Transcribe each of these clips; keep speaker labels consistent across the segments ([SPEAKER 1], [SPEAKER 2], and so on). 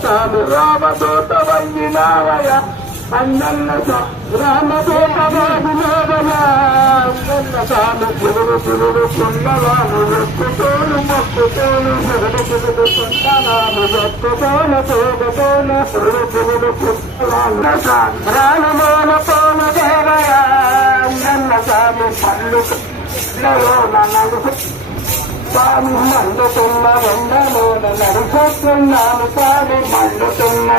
[SPEAKER 1] స్వామి రామదూత వంగినావయ అన్నన్న రామదూత వాగినావయ అన్నన్న స్వామి పురుగు పురుగు పుల్లవాను ఎత్తుకోను మొక్కుకోను పురుగు పురుగు పుల్లవాను ఎత్తుకోను తోగుకోను పురుగు పురుగు పుల్లవాను రామమోన పోన దేవయ అన్నన్న స్వామి పళ్ళు నడుగు స్వామి మండుతున్న వండలోన నడుచుకున్నాను స్వామి మండుతున్న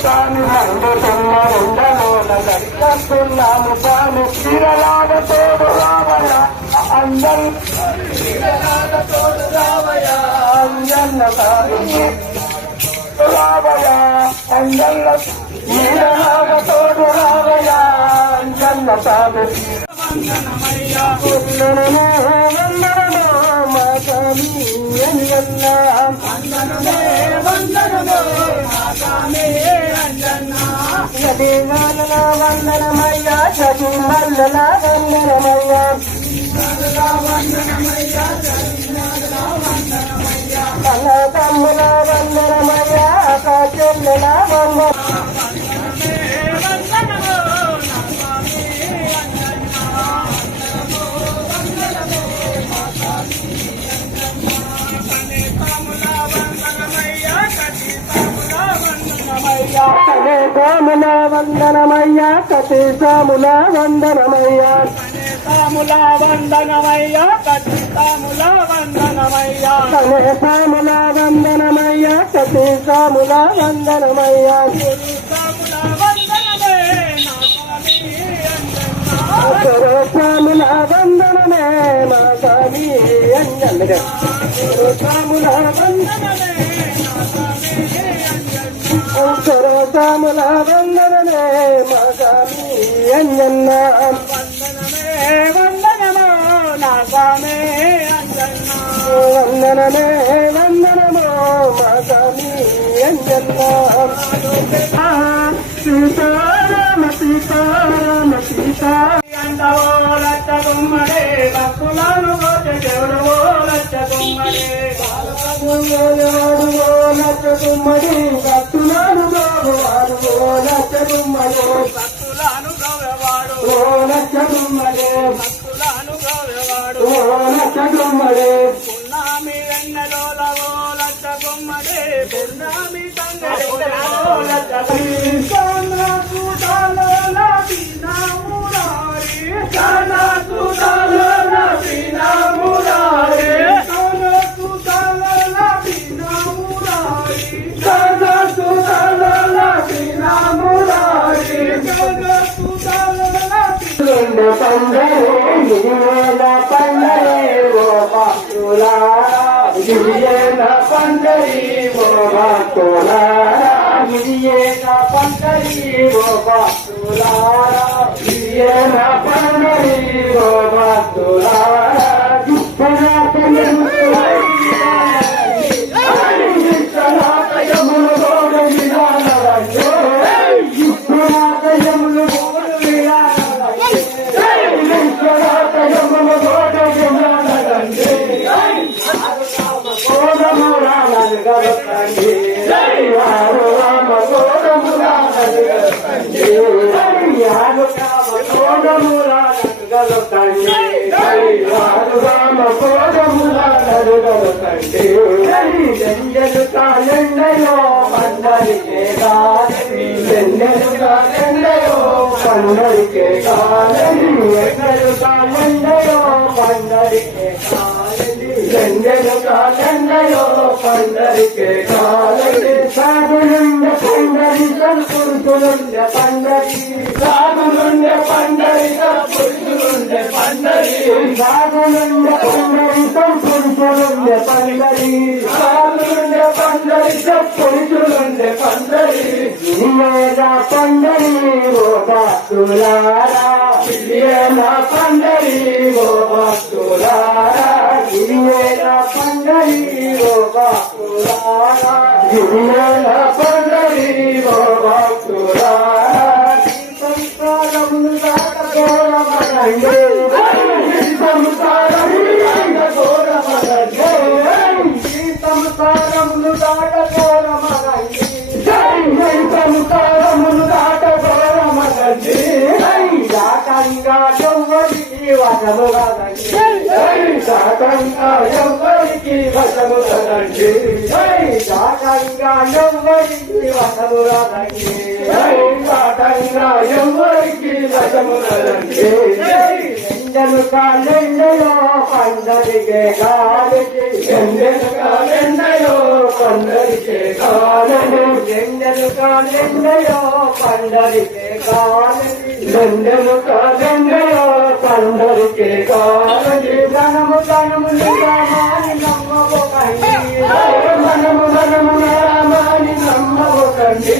[SPEAKER 1] స్వామి మండుతున్న వండలోన నడుచుకున్నాను స్వామి క్షీరలాగ తోడు రావయ అందరి క్షీరలాగ తోడు రావయ అంజన్న స్వామి రావయ అంజన్న క్షీరలాగ తోడు రావయ అంజన్న స్వామి వందనమో వందనమో మా స్వామి అంజన్న వందనమే వందనమో అంజన్న సాముల వందనమయ్య కతే సాముల వందనమయ్య
[SPEAKER 2] సాముల వందనమయ్య కచ్చితాముల వందనమయ్య
[SPEAKER 1] కనే సాముల వందనమయ్య కతే సాముల వందనమయ్య
[SPEAKER 2] సాముల వందనమే
[SPEAKER 1] మా స్వామి అంజన్న కరో సాముల వందనమే వందనమే మా స్వామి అంజన్న
[SPEAKER 2] వందనమే వందనమో నా స్వామి అంజన్న
[SPEAKER 1] వందనమే వందనమో మా స్వామి అంజన్న సీతారామ సీతారామ సీతా.
[SPEAKER 2] అండవో లచ్చ గుమ్మడే. భక్తులను గోచ చెవుడవో లచ్చ గుమ్మడే
[SPEAKER 1] వాడువో నచ్చకుమ్మడి భక్తులను
[SPEAKER 2] భక్తులను గౌరవాడు. భక్తులను గౌరవాడు. పున్నామి వెన్నెలోలవో లచ్చ గుమ్మడే పున్నామి తంగెలో లచ్చ
[SPEAKER 1] పండరే నీవేల ఓ భక్తులా గిరియేన పండరి ఓ భక్తులా గిరియేన పండరి ఓ భక్తులా గిరియేన ఓ జంజలు కాలండయో పండరికే కాలని జంజలు కాలండయో పండరికే కాలని ఎండలు కాలండయో పండరికే కాలని జంజలు పండరికే కాలని పురుషులుండ పండరి సాగులుండ పండరి పురుషులుండ పండరి సాగులుండ పండరి పురుషులుండ పండరి సాగులుండ పండరి పురుషులుండ పండరి. మీద పండరి ఓ భక్తులారా. ఇదేన పండరి ఓ భక్తులారా. ఇదేన పండరి ఓ భక్తులారా. ఇదేన దాటంగా ఎవ్వరికి వశము కదండి జై దాటంగా ఎవ్వరికి వశము కదండి జై దాటంగా ఎవ్వరికి వశము కదండి జై దాటంగా ఎవ్వరికి వశము కదండి జై ఎండలు కాలెండలో పండరిగే గాలికి ఎండలు కాలెండలో పండరిగే గాలని ఎండలు కాలెండలో పండరిగే గాలికి ఎండలు కాలెండలో పండరిగే గాలికి ధనము ధనము నిరామాని నమ్మకండి మనము ధనము నిరామాని నమ్మకండి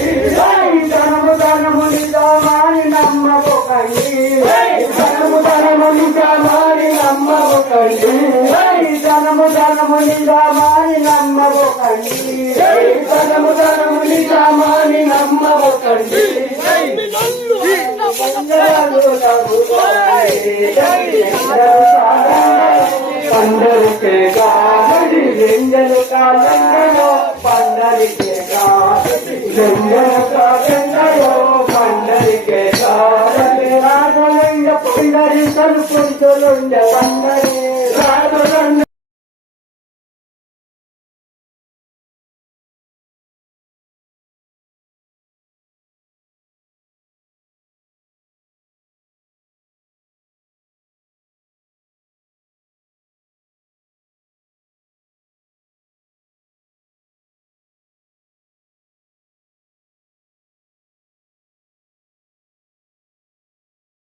[SPEAKER 1] ధనము ధనము నిజామాని నమ్మకండి పండరికే గాడి రెండలు పండరికే పండరికే పండరి పండరి.